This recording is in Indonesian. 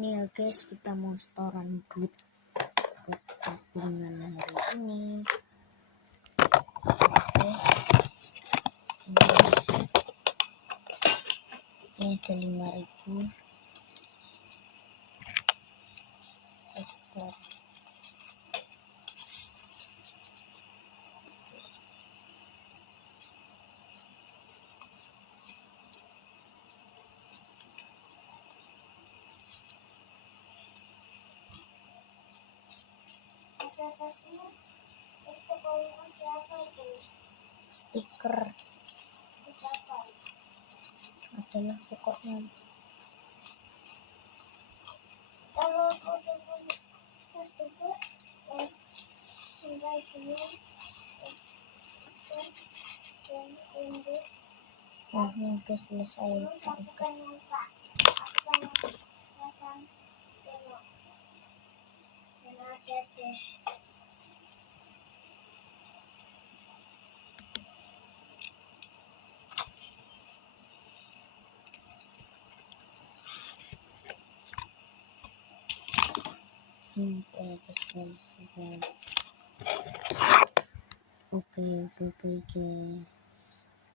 Nih ya guys, kita mau setoran buat tabungan hari ini. Oke, ini ada 5.000. Store. Itu kalau siapa itu? Stiker adalah pokoknya. Kalau foto stiker sampai ini Nah, ini udah selesai. bukan lupa pasang tengok dan ada deh. Udah selesai. Oke, bye-bye guys.